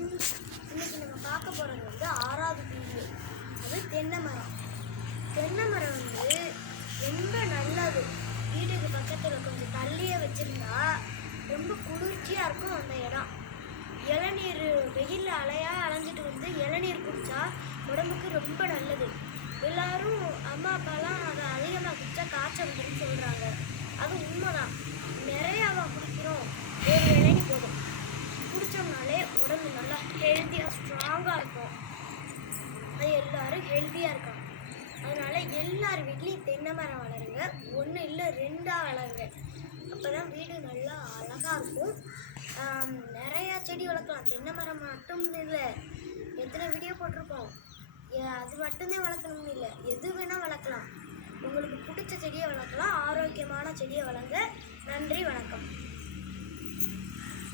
Friends, இன்னைக்கு நம்ம பார்க்க போகிறது வந்து 6வது வீடியோ. அது தென்னை மரம். தென்னை மரம் வந்து ரொம்ப நல்லது. வீட்டுக்கு பக்கத்தில் கொஞ்சம் தள்ளியே வச்சுருந்தா ரொம்ப குளிர்ச்சியாக இருக்கும் அந்த இடம். இளநீர் வெயிலில் அலைஞ்சிட்டு வந்து இளநீர் குடித்தா உடம்புக்கு ரொம்ப நல்லது. எல்லோரும் அம்மா அப்பாலாம் அதை அதிகமாக குடித்தா காய்ச்சல் வந்துன்னு சொல்கிறாங்க. அது உண்மைதான். நிறையாவா குடிக்கிறோம், ஒரு இளநீ போதும். குடித்தோம்னாலே உடம்பு நல்லா ஹெல்த்தியாக ஸ்ட்ராங்காக இருக்கும். அது எல்லோரும் ஹெல்த்தியாக இருக்காங்க. அதனால் எல்லார் வீட்லேயும் தென்னை மரம் வளருங்க. 1 இல்லை 2 வளருங்க. அப்போ தான் வீடு நல்லா அழகாக இருக்கும். நிறையா செடி வளர்க்கலாம். தென்னை மரம் மட்டும் இல்லை, எத்தனை வீடியோ போட்டிருக்கோம். அது மட்டும்தான் வளர்க்கணும்னு இல்லை, எது வேணால் வளர்க்கலாம். உங்களுக்கு பிடிச்ச செடியை வளர்க்கலாம். ஆரோக்கியமான செடியை வளர்ங்க. நன்றி, வணக்கம்.